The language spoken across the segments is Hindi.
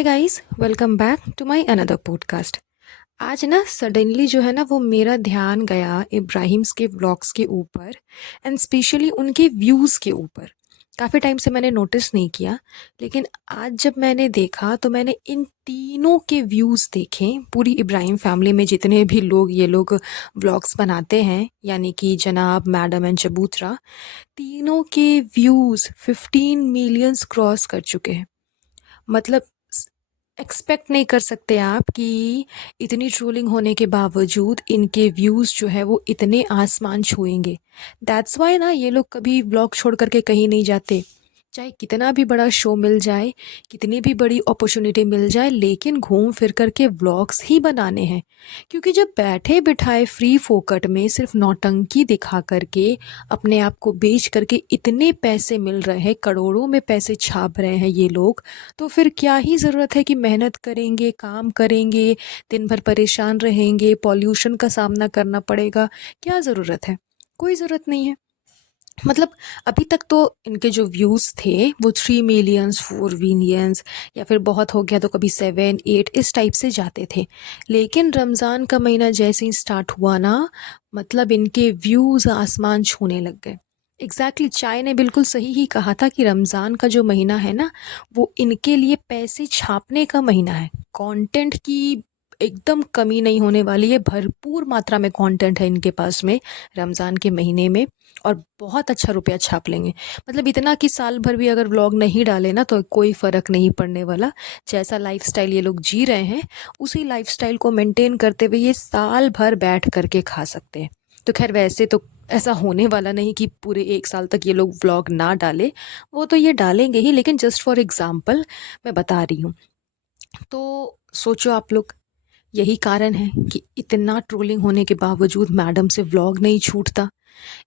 Hi guys, welcome back to my another podcast. आज ना सडनली जो है ना वो मेरा ध्यान गया इब्राहिम्स के व्लॉग्स के ऊपर एंड स्पेशली उनके व्यूज़ के ऊपर। काफ़ी टाइम से मैंने नोटिस नहीं किया, लेकिन आज जब मैंने देखा तो मैंने इन तीनों के व्यूज़ देखे। पूरी इब्राहिम फैमिली में जितने भी लोग ये लोग व्लॉग्स बनाते हैं, यानी कि जनाब, मैडम एंड चबूतरा, तीनों के व्यूज़ 15 मिलियंस क्रॉस कर चुके हैं। मतलब एक्सपेक्ट नहीं कर सकते आप कि इतनी ट्रोलिंग होने के बावजूद इनके व्यूज़ जो है वो इतने आसमान छुएंगे। दैट्स वाई ना ये लोग कभी ब्लॉग छोड़ करके कहीं नहीं जाते। चाहे कितना भी बड़ा शो मिल जाए, कितनी भी बड़ी अपॉर्चुनिटी मिल जाए, लेकिन घूम फिर कर के व्लॉग्स ही बनाने हैं। क्योंकि जब बैठे बिठाए फ्री फोकट में सिर्फ नौटंकी दिखा करके अपने आप को बेच करके इतने पैसे मिल रहे हैं, करोड़ों में पैसे छाप रहे हैं ये लोग, तो फिर क्या ही ज़रूरत है कि मेहनत करेंगे, काम करेंगे, दिन भर परेशान रहेंगे, पॉल्यूशन का सामना करना पड़ेगा। क्या ज़रूरत है? कोई ज़रूरत नहीं है। मतलब अभी तक तो इनके जो व्यूज़ थे वो 3 मिलियंस, 4 मिलियंस, या फिर बहुत हो गया तो कभी 7, 8 इस टाइप से जाते थे। लेकिन रमज़ान का महीना जैसे ही स्टार्ट हुआ ना, मतलब इनके व्यूज़ आसमान छूने लग गए। एग्जैक्टली चाय ने बिल्कुल सही ही कहा था कि रमज़ान का जो महीना है ना, वो इनके लिए पैसे छापने का महीना है। कंटेंट की एकदम कमी नहीं होने वाली है, भरपूर मात्रा में कंटेंट है इनके पास में रमज़ान के महीने में, और बहुत अच्छा रुपया छाप लेंगे। मतलब इतना कि साल भर भी अगर व्लॉग नहीं डाले ना तो कोई फ़र्क नहीं पड़ने वाला। जैसा लाइफ़स्टाइल ये लोग जी रहे हैं, उसी लाइफ़स्टाइल को मेंटेन करते हुए ये साल भर बैठ करके खा सकते हैं। तो खैर वैसे तो ऐसा होने वाला नहीं कि पूरे 1 साल तक ये लोग व्लॉग ना डालें, वो तो ये डालेंगे ही, लेकिन जस्ट फॉर एग्ज़ाम्पल मैं बता रही हूँ। तो सोचो आप लोग, यही कारण है कि इतना ट्रोलिंग होने के बावजूद मैडम से व्लॉग नहीं छूटता।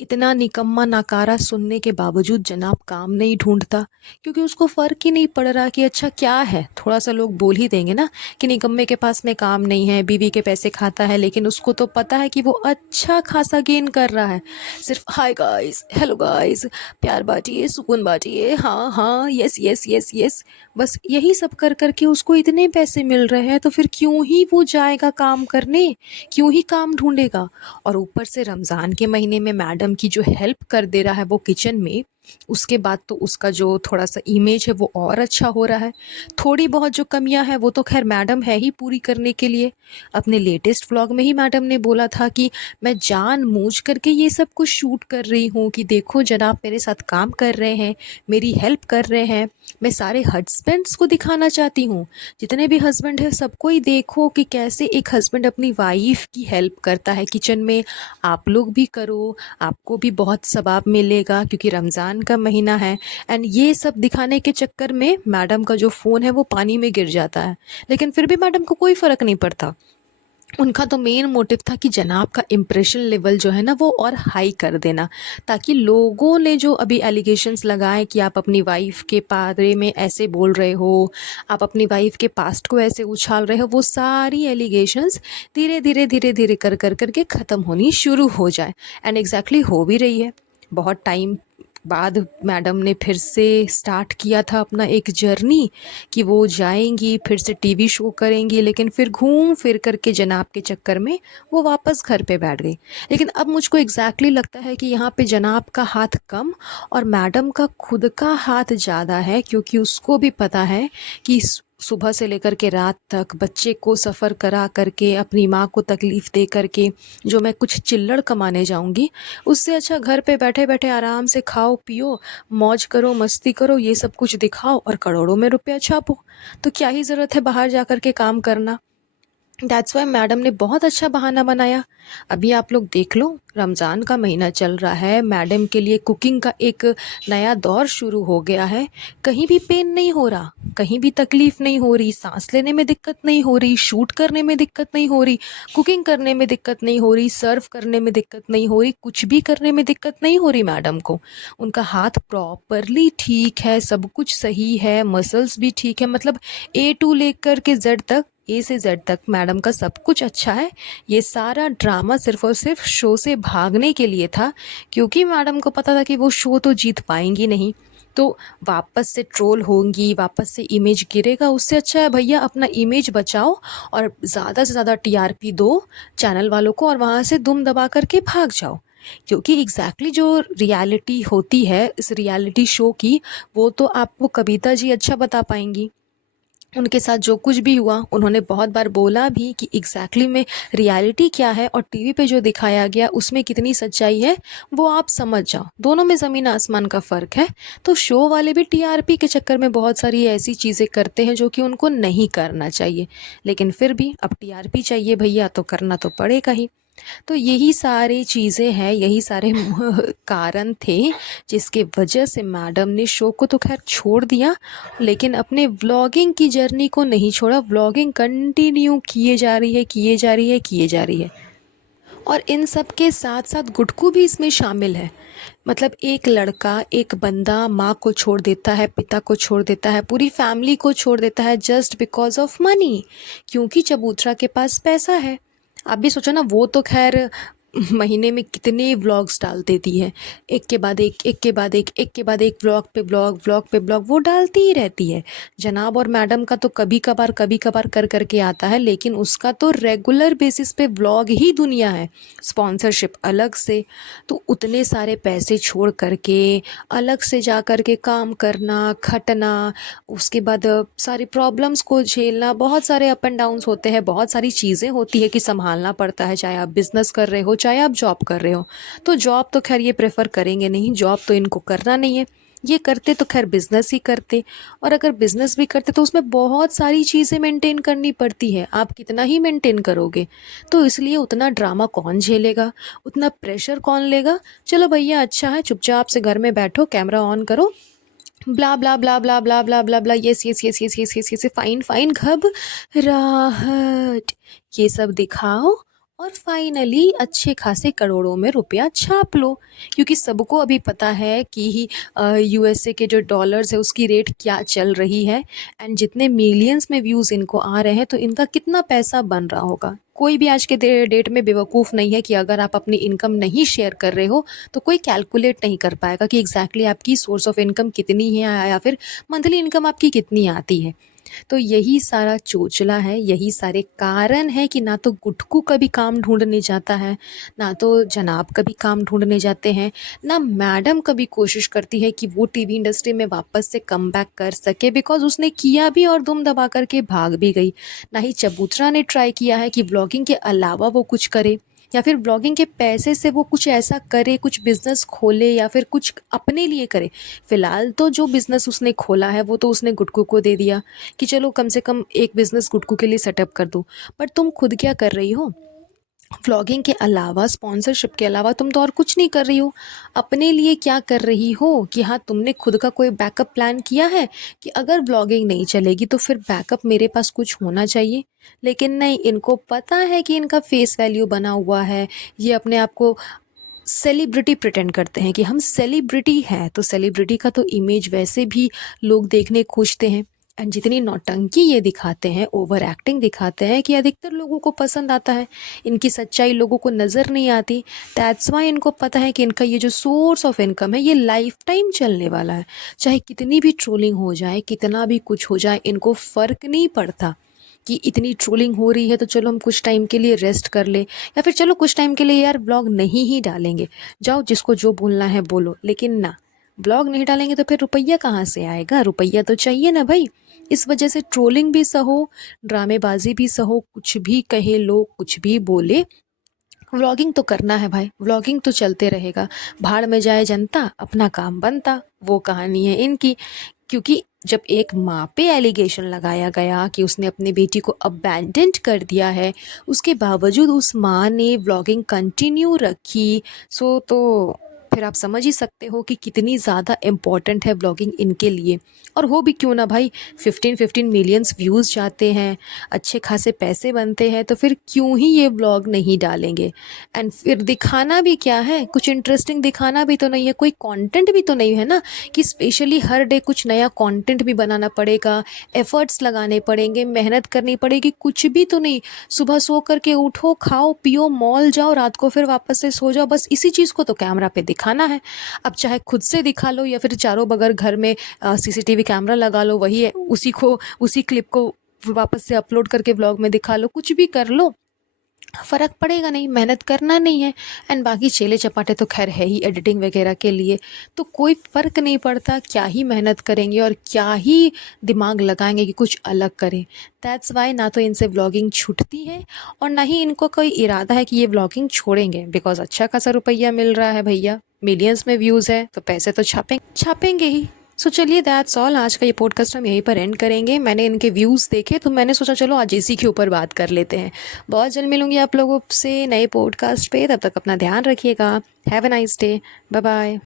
इतना निकम्मा नकारा सुनने के बावजूद जनाब काम नहीं ढूंढता, क्योंकि उसको फ़र्क ही नहीं पड़ रहा कि अच्छा क्या है। थोड़ा सा लोग बोल ही देंगे ना कि निकम्मे के पास में काम नहीं है, बीवी के पैसे खाता है, लेकिन उसको तो पता है कि वो अच्छा खासा गेन कर रहा है। सिर्फ हाय गाइस, हेलो गाइस, प्यार बांटिए, सुकून बांटिए, हाँ हाँ, यस यस यस यस, बस यही सब कर करके उसको इतने पैसे मिल रहे हैं, तो फिर क्यों ही वो जाएगा काम करने, क्यों ही काम ढूंढेगा। और ऊपर से रमज़ान के महीने में मैडम की जो हेल्प कर दे रहा है वो किचन में, उसके बाद तो उसका जो थोड़ा सा इमेज है वो और अच्छा हो रहा है। थोड़ी बहुत जो कमियां हैं वो तो खैर मैडम है ही पूरी करने के लिए। अपने लेटेस्ट व्लॉग में ही मैडम ने बोला था कि मैं जानबूझ करके ये सब कुछ शूट कर रही हूँ कि देखो जनाब मेरे साथ काम कर रहे हैं, मेरी हेल्प कर रहे हैं। मैं सारे हस्बैंड्स को दिखाना चाहती हूँ, जितने भी हस्बैंड हैं सबको ही देखो कि कैसे एक हस्बैंड अपनी वाइफ की हेल्प करता है किचन में। आप लोग भी करो, आपको भी बहुत सवाब मिलेगा, क्योंकि रमज़ान का महीना है। एंड ये सब दिखाने के चक्कर में मैडम का जो फ़ोन है वो पानी में गिर जाता है, लेकिन फिर भी मैडम को कोई फ़र्क नहीं पड़ता। उनका तो मेन मोटिव था कि जनाब का इम्प्रेशन लेवल जो है ना वो और हाई कर देना, ताकि लोगों ने जो अभी एलिगेशंस लगाए कि आप अपनी वाइफ के बारे में ऐसे बोल रहे हो, आप अपनी वाइफ के पास्ट को ऐसे उछाल रहे हो, वो सारी एलिगेशंस धीरे धीरे धीरे धीरे कर कर करके ख़त्म होनी शुरू हो जाए। एंड एग्जैक्टली हो भी रही है। बहुत टाइम बाद मैडम ने फिर से स्टार्ट किया था अपना एक जर्नी कि वो जाएंगी, फिर से टीवी शो करेंगी, लेकिन फिर घूम फिर करके जनाब के चक्कर में वो वापस घर पे बैठ गई। लेकिन अब मुझको एग्जैक्टली लगता है कि यहाँ पे जनाब का हाथ कम और मैडम का खुद का हाथ ज़्यादा है, क्योंकि उसको भी पता है कि सुबह से लेकर के रात तक बच्चे को सफ़र करा करके, अपनी माँ को तकलीफ़ दे करके जो मैं कुछ चिल्लड़ कमाने जाऊँगी, उससे अच्छा घर पे बैठे बैठे आराम से खाओ पियो, मौज करो, मस्ती करो, ये सब कुछ दिखाओ और करोड़ों में रुपया छापो। तो क्या ही ज़रूरत है बाहर जा कर के काम करना। दैट्स वाई मैडम ने बहुत अच्छा बहाना बनाया। अभी आप लोग देख लो, रमज़ान का महीना चल रहा है, मैडम के लिए कुकिंग का एक नया दौर शुरू हो गया है। कहीं भी पेन नहीं हो रहा, कहीं भी तकलीफ़ नहीं हो रही, सांस लेने में दिक्कत नहीं हो रही, शूट करने में दिक्कत नहीं हो रही, कुकिंग करने में दिक्कत नहीं हो रही, सर्व करने में दिक्कत नहीं हो रही, कुछ भी करने में दिक्कत नहीं हो रही मैडम को। उनका हाथ प्रॉपरली ठीक है, सब कुछ सही है, मसल्स भी ठीक है, मतलब ए टू लेकर के जेड तक, ए से जेड तक मैडम का सब कुछ अच्छा है। ये सारा ड्रामा सिर्फ और सिर्फ शो से भागने के लिए था, क्योंकि मैडम को पता था कि वो शो तो जीत पाएंगी नहीं। तो वापस से ट्रोल होंगी, वापस से इमेज गिरेगा, उससे अच्छा है भैया अपना इमेज बचाओ और ज़्यादा से ज़्यादा टीआरपी दो चैनल वालों को और वहाँ से दुम दबा करके भाग जाओ। क्योंकि एग्जैक्टली जो रियलिटी होती है इस रियलिटी शो की, वो तो आपको कविता जी अच्छा बता पाएंगी। उनके साथ जो कुछ भी हुआ उन्होंने बहुत बार बोला भी कि एग्जैक्टली में रियलिटी क्या है और टीवी पे जो दिखाया गया उसमें कितनी सच्चाई है, वो आप समझ जाओ। दोनों में ज़मीन आसमान का फ़र्क है। तो शो वाले भी टीआरपी के चक्कर में बहुत सारी ऐसी चीज़ें करते हैं जो कि उनको नहीं करना चाहिए, लेकिन फिर भी अब टीआरपी चाहिए भैया तो करना तो पड़ेगा ही। तो यही सारी चीज़ें हैं, यही सारे कारण थे जिसके वजह से मैडम ने शो को तो खैर छोड़ दिया, लेकिन अपने व्लॉगिंग की जर्नी को नहीं छोड़ा। व्लॉगिंग कंटिन्यू किए जा रही है, किए जा रही है, किए जा रही है। और इन सब के साथ साथ गुटकू भी इसमें शामिल है। मतलब एक लड़का, एक बंदा माँ को छोड़ देता है, पिता को छोड़ देता है, पूरी फैमिली को छोड़ देता है जस्ट बिकॉज ऑफ मनी, क्योंकि चबूतरा के पास पैसा है। आप भी सोचो ना, वो तो खैर महीने में कितने व्लॉग्स डाल देती है, एक के बाद एक, एक के बाद एक के बाद एक, व्लॉग पे व्लॉग, व्लॉग पे व्लॉग वो डालती ही रहती है। जनाब और मैडम का तो कभी कभार कर करके आता है, लेकिन उसका तो रेगुलर बेसिस पे व्लॉग ही दुनिया है, स्पॉन्सरशिप अलग से। तो उतने सारे पैसे छोड़ करके अलग से जा कर के काम करना, खटना, उसके बाद सारी प्रॉब्लम्स को झेलना, बहुत सारे अप एंड डाउन्स होते हैं, बहुत सारी चीज़ें होती है कि संभालना पड़ता है, चाहे आप बिज़नेस कर रहे हो, चाहे आप जॉब कर रहे हो। तो जॉब तो खैर ये प्रेफर करेंगे नहीं, जॉब तो इनको करना नहीं है। ये करते तो खैर बिज़नेस ही करते, और अगर बिज़नेस भी करते तो उसमें बहुत सारी चीज़ें मेंटेन करनी पड़ती है, आप कितना ही मेंटेन करोगे। तो इसलिए उतना ड्रामा कौन झेलेगा, उतना प्रेशर कौन लेगा। चलो भैया अच्छा है, चुपचाप से घर में बैठो, कैमरा ऑन करो, blah blah blah blah blah blah blah blah, yes yes yes yes yes yes yes, fine fine, घबराहट, ये सब दिखाओ और फाइनली अच्छे खासे करोड़ों में रुपया छाप लो। क्योंकि सबको अभी पता है कि यूएसए के जो डॉलर्स है उसकी रेट क्या चल रही है, एंड जितने मिलियंस में व्यूज़ इनको आ रहे हैं तो इनका कितना पैसा बन रहा होगा। कोई भी आज के डेट में बेवकूफ़ नहीं है कि अगर आप अपनी इनकम नहीं शेयर कर रहे हो तो कोई कैलकुलेट नहीं कर पाएगा कि एग्जैक्टली आपकी सोर्स ऑफ इनकम कितनी है या फिर मंथली इनकम आपकी कितनी आती है। तो यही सारा चोचला है, यही सारे कारण है कि ना तो गुटकू कभी काम ढूंढने जाता है, ना तो जनाब कभी काम ढूंढने जाते हैं, ना मैडम कभी कोशिश करती है कि वो टीवी इंडस्ट्री में वापस से कम बैक कर सके, बिकॉज उसने किया भी और दुम दबा करके भाग भी गई। ना ही चबूतरा ने ट्राई किया है कि व्लॉगिंग के अलावा वो कुछ करे, या फिर ब्लॉगिंग के पैसे से वो कुछ ऐसा करे, कुछ बिज़नेस खोले या फिर कुछ अपने लिए करे। फ़िलहाल तो जो बिज़नेस उसने खोला है वो तो उसने गुटकू को दे दिया कि चलो कम से कम एक बिज़नेस गुटकू के लिए सेटअप कर दो। बट तुम खुद क्या कर रही हो? व्लॉगिंग के अलावा, स्पॉन्सरशिप के अलावा तुम तो और कुछ नहीं कर रही हो। अपने लिए क्या कर रही हो कि हाँ, तुमने खुद का कोई बैकअप प्लान किया है कि अगर व्लॉगिंग नहीं चलेगी तो फिर बैकअप मेरे पास कुछ होना चाहिए। लेकिन नहीं, इनको पता है कि इनका फेस वैल्यू बना हुआ है। ये अपने आप को सेलिब्रिटी प्रिटेंड करते हैं कि हम सेलिब्रिटी हैं, तो सेलिब्रिटी का तो इमेज वैसे भी लोग देखने खोजते हैं। एंड जितनी नौटंकी ये दिखाते हैं, ओवर एक्टिंग दिखाते हैं, कि अधिकतर लोगों को पसंद आता है। इनकी सच्चाई लोगों को नज़र नहीं आती। दैट्स वाई इनको पता है कि इनका ये जो सोर्स ऑफ इनकम है ये लाइफ टाइम चलने वाला है। चाहे कितनी भी ट्रोलिंग हो जाए, कितना भी कुछ हो जाए, इनको फ़र्क नहीं पड़ता कि इतनी ट्रोलिंग हो रही है तो चलो हम कुछ टाइम के लिए रेस्ट कर ले, या फिर चलो कुछ टाइम के लिए यार ब्लॉग नहीं ही डालेंगे, जाओ जिसको जो बोलना है बोलो। लेकिन ना, ब्लॉग नहीं डालेंगे तो फिर रुपया कहाँ से आएगा? रुपया तो चाहिए ना भाई। इस वजह से ट्रोलिंग भी सहो, ड्रामेबाजी भी सहो, कुछ भी कहे लोग, कुछ भी बोले, व्लॉगिंग तो करना है भाई, व्लॉगिंग तो चलते रहेगा। भाड़ में जाए जनता, अपना काम बनता, वो कहानी है इनकी। क्योंकि जब एक माँ पे एलिगेशन लगाया गया कि उसने अपनी बेटी को अबैंडन्ड कर दिया है, उसके बावजूद उस माँ ने व्लॉगिंग कंटिन्यू रखी। सो तो फिर आप समझ ही सकते हो कि कितनी ज़्यादा इम्पॉर्टेंट है व्लॉगिंग इनके लिए। और हो भी क्यों ना भाई, 15-15 मिलियंस व्यूज़ जाते हैं, अच्छे खासे पैसे बनते हैं, तो फिर क्यों ही ये व्लॉग नहीं डालेंगे। एंड फिर दिखाना भी क्या है, कुछ इंटरेस्टिंग दिखाना भी तो नहीं है, कोई कंटेंट भी तो नहीं है ना कि स्पेशली हर डे कुछ नया कंटेंट भी बनाना पड़ेगा, एफर्ट्स लगाने पड़ेंगे, मेहनत करनी पड़ेगी, कुछ भी तो नहीं। सुबह सो करके उठो, खाओ पियो, मॉल जाओ, रात को फिर वापस से सो जाओ, बस इसी चीज़ को तो कैमरा पे दिखा दिखाना है। अब चाहे खुद से दिखा लो या फिर चारों बगल घर में सीसीटीवी कैमरा लगा लो, वही है, उसी क्लिप को वापस से अपलोड करके व्लॉग में दिखा लो, कुछ भी कर लो, फ़र्क पड़ेगा नहीं, मेहनत करना नहीं है। एंड बाकी चेले चपाटे तो खैर है ही एडिटिंग वगैरह के लिए, तो कोई फ़र्क नहीं पड़ता क्या ही मेहनत करेंगे और क्या ही दिमाग लगाएंगे कि कुछ अलग करें। दैट्स वाई ना तो इनसे व्लॉगिंग छूटती है और ना ही इनको कोई इरादा है कि ये व्लॉगिंग छोड़ेंगे, बिकॉज अच्छा खासा रुपया मिल रहा है भैया, मिलियंस में व्यूज़ है तो पैसे तो छापेंगे ही। सो चलिए दैट्स ऑल, आज का ये पॉडकास्ट हम यहीं पर एंड करेंगे। मैंने इनके व्यूज़ देखे तो मैंने सोचा चलो आज इसी के ऊपर बात कर लेते हैं। बहुत जल्द मिलूंगी आप लोगों से नए पॉडकास्ट पे, तब तक अपना ध्यान रखिएगा। Have a nice day, bye bye.